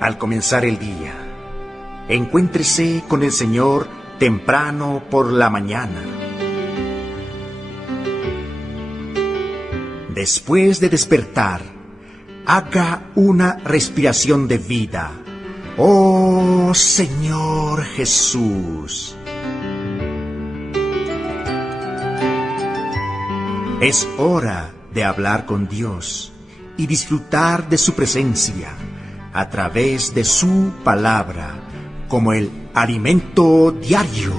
Al comenzar el día, encuéntrese con el Señor temprano por la mañana. Después de despertar, haga una respiración de vida. ¡Oh, Señor Jesús! Es hora de hablar con Dios y disfrutar de su presencia a través de su palabra como el alimento diario.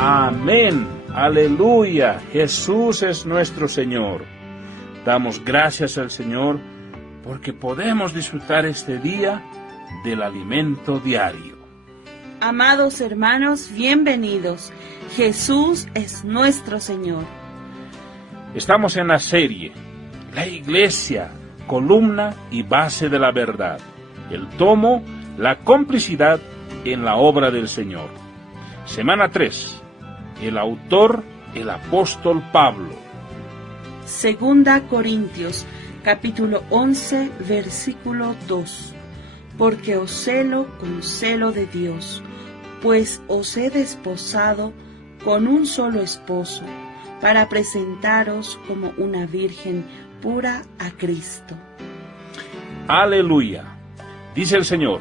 Amén, aleluya, Jesús es nuestro Señor. Damos gracias al Señor porque podemos disfrutar este día del alimento diario. Amados hermanos, bienvenidos. Jesús es nuestro Señor. Estamos en la serie La Iglesia, columna y base de la verdad. El tomo, la complicidad en la obra del Señor. Semana 3. El autor, el apóstol Pablo. Segunda Corintios, capítulo 11, versículo 2. Porque os celo con celo de Dios, pues os he desposado con un solo esposo, para presentaros como una virgen pura a Cristo. Aleluya. Dice el Señor,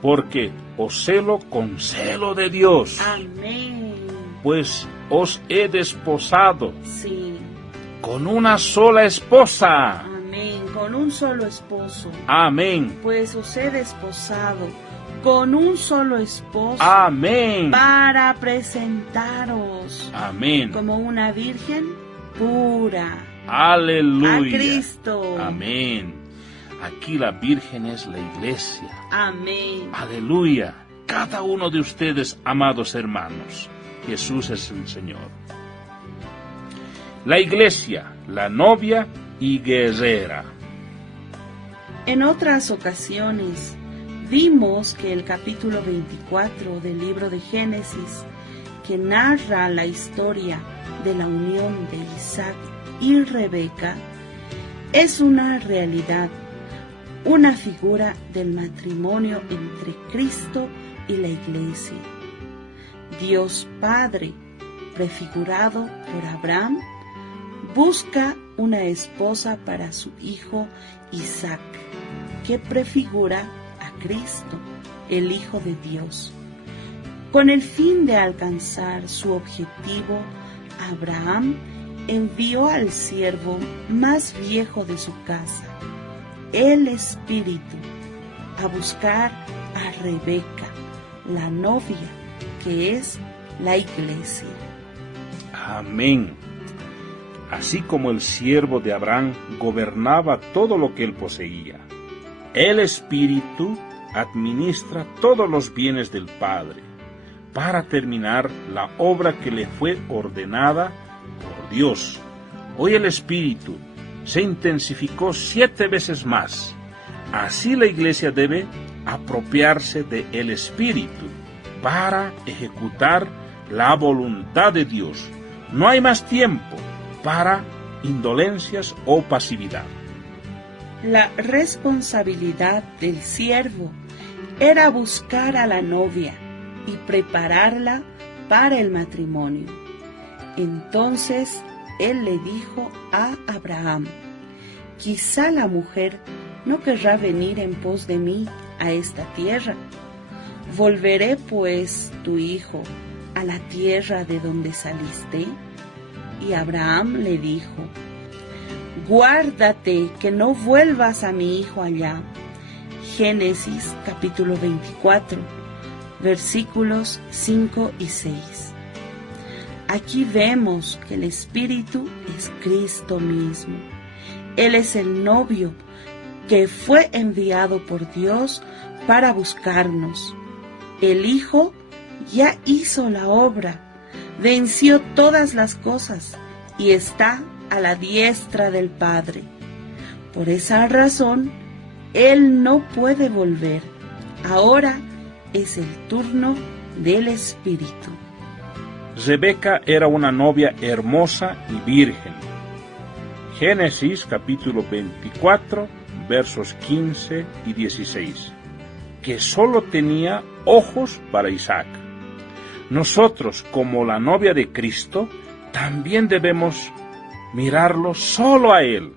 porque os celo con celo de Dios. Amén. Pues os he desposado. Sí. Con una sola esposa. Amén. Con un solo esposo. Amén. Pues os he desposado con un solo esposo. Amén. Para presentaros. Amén. Como una virgen pura. Aleluya. A Cristo. Amén. Aquí la Virgen es la Iglesia. Amén. Aleluya. Cada uno de ustedes, amados hermanos, Jesús es el Señor. La Iglesia, la novia y guerrera. En otras ocasiones vimos que el capítulo 24 del libro de Génesis, que narra la historia de la unión de Isaac y Rebeca, es una realidad, una figura del matrimonio entre Cristo y la Iglesia. Dios Padre, prefigurado por Abraham, busca una esposa para su hijo Isaac, que prefigura a Cristo, el Hijo de Dios. Con el fin de alcanzar su objetivo, Abraham envió al siervo más viejo de su casa, el Espíritu, a buscar a Rebeca, la novia, que es la Iglesia. Amén. Así como el siervo de Abraham gobernaba todo lo que él poseía, el Espíritu administra todos los bienes del Padre para terminar la obra que le fue ordenada por Dios. Hoy el Espíritu se intensificó 7 veces más. Así la Iglesia debe apropiarse del Espíritu para ejecutar la voluntad de Dios. No hay más tiempo para indolencias o pasividad. La responsabilidad del siervo era buscar a la novia y prepararla para el matrimonio. Entonces él le dijo a Abraham: quizá la mujer no querrá venir en pos de mí a esta tierra. ¿Volveré pues tu hijo a la tierra de donde saliste? Y Abraham le dijo: guárdate que no vuelvas a mi hijo allá. Génesis capítulo 24, versículos 5 y 6. Aquí vemos que el Espíritu es Cristo mismo. Él es el novio que fue enviado por Dios para buscarnos. El Hijo ya hizo la obra, venció todas las cosas y está a la diestra del Padre. Por esa razón, Él no puede volver. Ahora es el turno del Espíritu. Rebeca era una novia hermosa y virgen. Génesis capítulo 24, versos 15 y 16, que solo tenía ojos para Isaac. Nosotros, como la novia de Cristo, también debemos mirarlo solo a Él.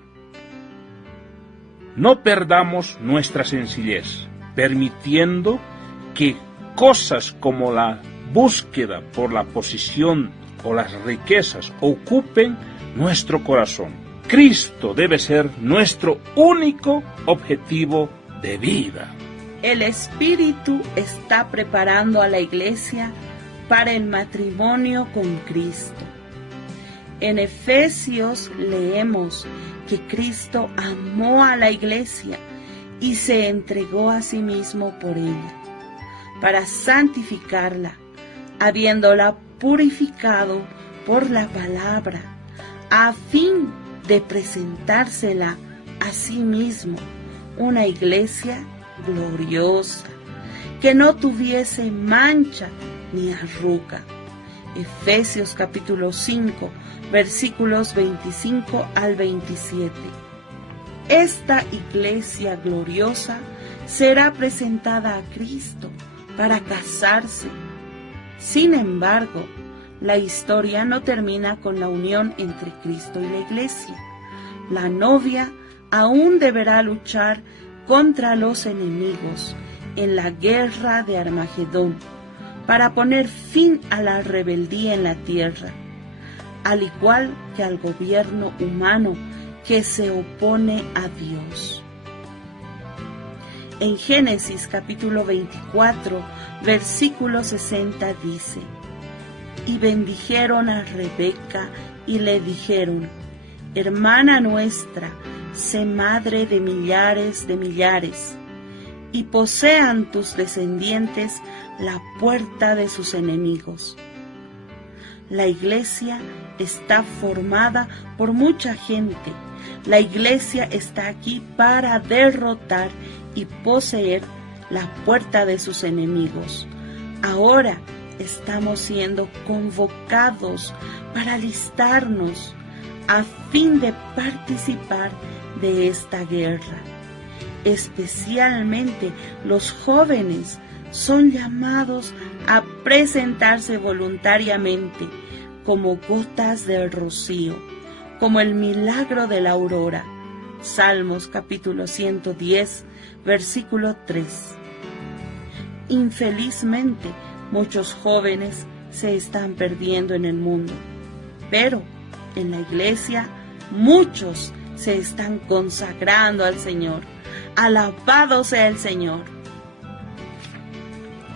No perdamos nuestra sencillez, permitiendo que cosas como la búsqueda por la posición o las riquezas ocupen nuestro corazón. Cristo debe ser nuestro único objetivo de vida. El Espíritu está preparando a la iglesia para el matrimonio con Cristo. En Efesios leemos que Cristo amó a la iglesia y se entregó a sí mismo por ella, para santificarla, habiéndola purificado por la palabra, a fin de presentársela a sí mismo, una iglesia gloriosa, que no tuviese mancha ni arruga. Efesios capítulo 5, versículos 25 al 27. Esta iglesia gloriosa será presentada a Cristo para casarse. Sin embargo, la historia no termina con la unión entre Cristo y la iglesia. La novia aún deberá luchar contra los enemigos en la guerra de Armagedón para poner fin a la rebeldía en la tierra, al igual que al gobierno humano que se opone a Dios. En Génesis capítulo 24, versículo 60 dice: y bendijeron a Rebeca y le dijeron: hermana nuestra, sé madre de millares, y posean tus descendientes la puerta de sus enemigos. La iglesia está formada por mucha gente. La iglesia está aquí para derrotar y poseer la puerta de sus enemigos. Ahora estamos siendo convocados para alistarnos a fin de participar de esta guerra. Especialmente los jóvenes son llamados a presentarse voluntariamente como gotas de rocío, como el milagro de la aurora. Salmos capítulo 110, versículo 3. Infelizmente, muchos jóvenes se están perdiendo en el mundo, pero en la iglesia muchos se están consagrando al Señor. Alabado sea el Señor.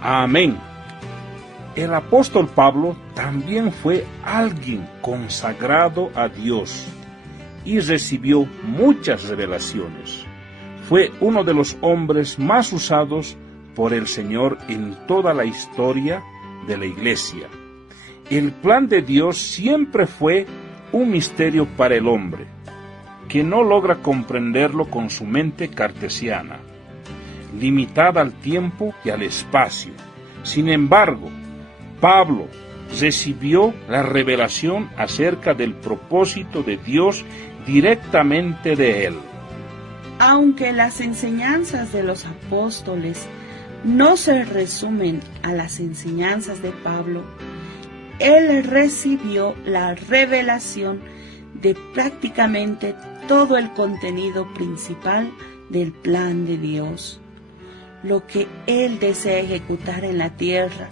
Amén. El apóstol Pablo también fue alguien consagrado a Dios y recibió muchas revelaciones. Fue uno de los hombres más usados por el Señor en toda la historia de la iglesia. El plan de Dios siempre fue un misterio para el hombre, que no logra comprenderlo con su mente cartesiana, limitada al tiempo y al espacio. Sin embargo, Pablo recibió la revelación acerca del propósito de Dios directamente de él. Aunque las enseñanzas de los apóstoles no se resumen a las enseñanzas de Pablo, él recibió la revelación de prácticamente todo el contenido principal del plan de Dios, lo que él desea ejecutar en la tierra,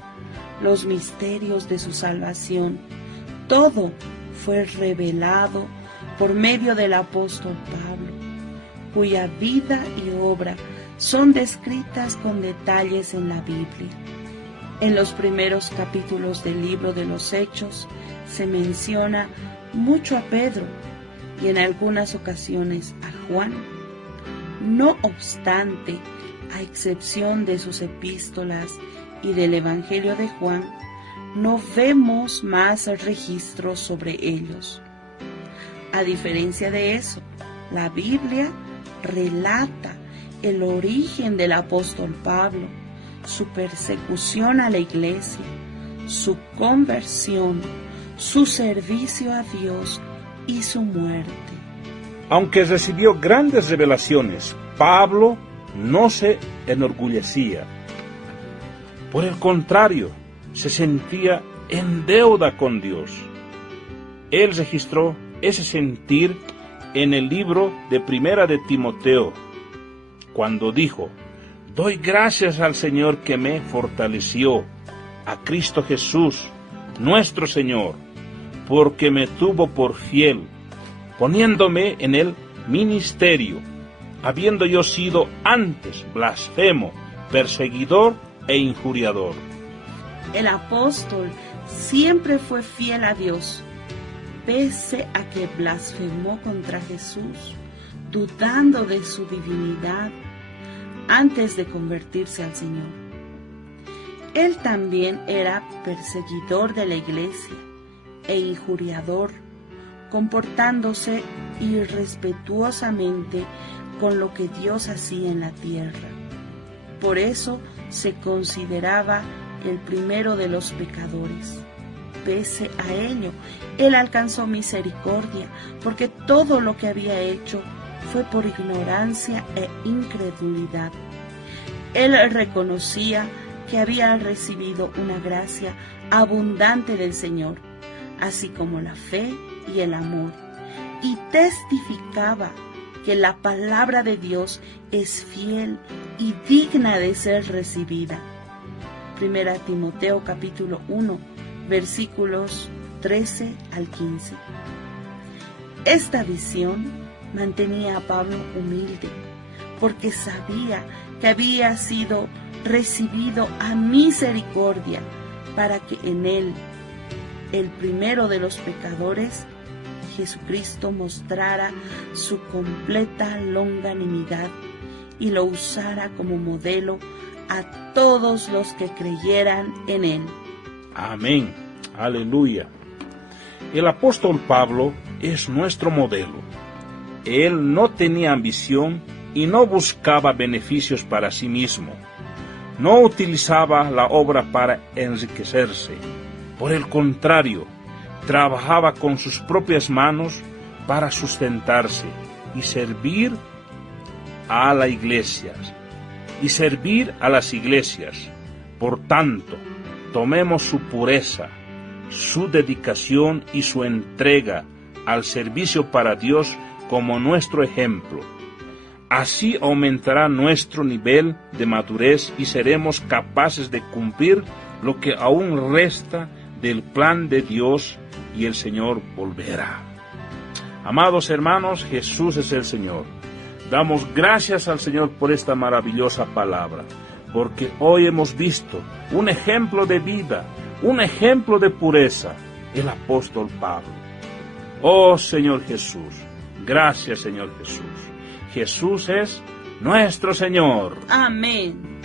los misterios de su salvación. Todo fue revelado por medio del apóstol Pablo, cuya vida y obra son descritas con detalles en la Biblia. En los primeros capítulos del libro de los Hechos se menciona mucho a Pedro y en algunas ocasiones a Juan. No obstante, a excepción de sus epístolas y del Evangelio de Juan, no vemos más registros sobre ellos. A diferencia de eso, la Biblia relata el origen del apóstol Pablo, su persecución a la iglesia, su conversión, su servicio a Dios y su muerte. Aunque recibió grandes revelaciones, Pablo no se enorgullecía. Por el contrario, se sentía en deuda con Dios. Él registró ese sentir en el libro de Primera de Timoteo, cuando dijo: doy gracias al Señor que me fortaleció, a Cristo Jesús, nuestro Señor, porque me tuvo por fiel, poniéndome en el ministerio, habiendo yo sido antes blasfemo, perseguidor e injuriador. El apóstol siempre fue fiel a Dios, pese a que blasfemó contra Jesús, dudando de su divinidad antes de convertirse al Señor. Él también era perseguidor de la iglesia e injuriador, comportándose irrespetuosamente con lo que Dios hacía en la tierra. Por eso se consideraba el primero de los pecadores. Pese a ello, él alcanzó misericordia, porque todo lo que había hecho fue por ignorancia e incredulidad. Él reconocía que había recibido una gracia abundante del Señor, así como la fe y el amor, y testificaba que la palabra de Dios es fiel y digna de ser recibida. Primera Timoteo capítulo 1, versículos 13 al 15. Esta visión mantenía a Pablo humilde, porque sabía que había sido recibido a misericordia, para que en él, el primero de los pecadores, Jesucristo mostrara su completa longanimidad y lo usara como modelo a todos los que creyeran en él. Amén. Aleluya. El apóstol Pablo es nuestro modelo. Él no tenía ambición y no buscaba beneficios para sí mismo. No utilizaba la obra para enriquecerse. Por el contrario, trabajaba con sus propias manos para sustentarse y servir a las iglesias. Por tanto, tomemos su pureza, su dedicación y su entrega al servicio para Dios como nuestro ejemplo. Así aumentará nuestro nivel de madurez y seremos capaces de cumplir lo que aún resta del plan de Dios, y el Señor volverá. Amados hermanos, Jesús es el Señor. Damos gracias al Señor por esta maravillosa palabra, porque hoy hemos visto un ejemplo de vida, un ejemplo de pureza, el apóstol Pablo. Oh Señor Jesús, gracias Señor Jesús. Jesús es nuestro Señor. Amén.